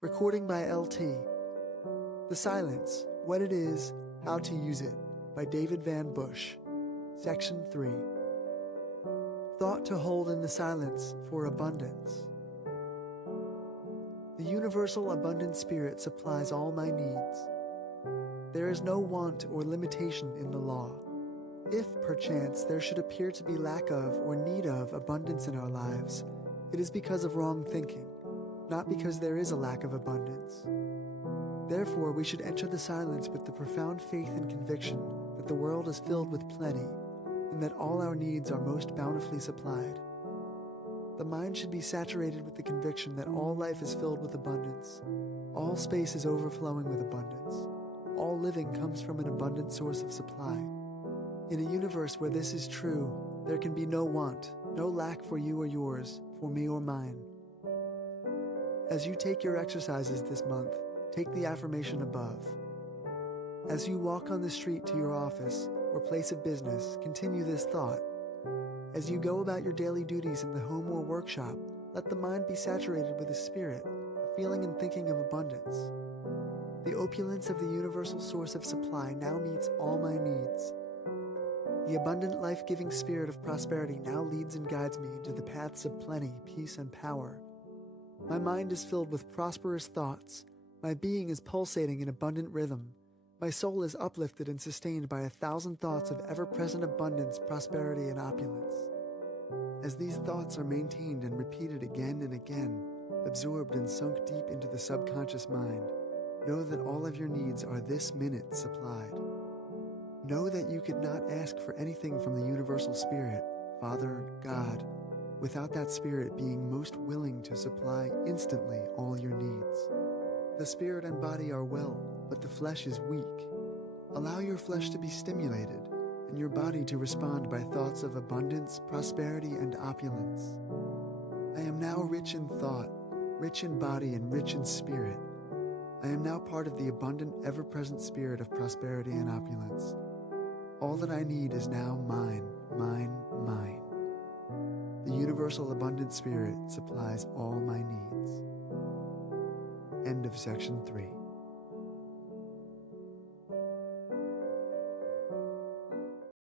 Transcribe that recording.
Recording by LT. The Silence, What It Is, How to Use It by David Van Bush. Section 3. Thought to hold in the silence for abundance. The universal abundant spirit supplies all my needs. There is no want or limitation in the law. If, perchance, there should appear to be lack of or need of abundance in our lives, it is because of wrong thinking, not because there is a lack of abundance. Therefore, we should enter the silence with the profound faith and conviction that the world is filled with plenty, and that all our needs are most bountifully supplied. The mind should be saturated with the conviction that all life is filled with abundance, all space is overflowing with abundance, all living comes from an abundant source of supply. In a universe where this is true, there can be no want, no lack for you or yours, for me or mine. As you take your exercises this month, take the affirmation above. As you walk on the street to your office or place of business, continue this thought. As you go about your daily duties in the home or workshop, let the mind be saturated with a spirit, a feeling and thinking of abundance. The opulence of the universal source of supply now meets all my needs. The abundant life-giving spirit of prosperity now leads and guides me into the paths of plenty, peace, and power. My mind is filled with prosperous thoughts. My being is pulsating in abundant rhythm. My soul is uplifted and sustained by 1,000 thoughts of ever-present abundance, prosperity, and opulence. As these thoughts are maintained and repeated again and again, absorbed and sunk deep into the subconscious mind, know that all of your needs are this minute supplied. Know that you could not ask for anything from the universal spirit, Father, God, without that spirit being most willing to supply instantly all your needs. The spirit and body are well, but the flesh is weak. Allow your flesh to be stimulated, and your body to respond by thoughts of abundance, prosperity, and opulence. I am now rich in thought, rich in body, and rich in spirit. I am now part of the abundant, ever-present spirit of prosperity and opulence. All that I need is now mine, mine, mine. The universal abundant spirit supplies all my needs. End of section 3.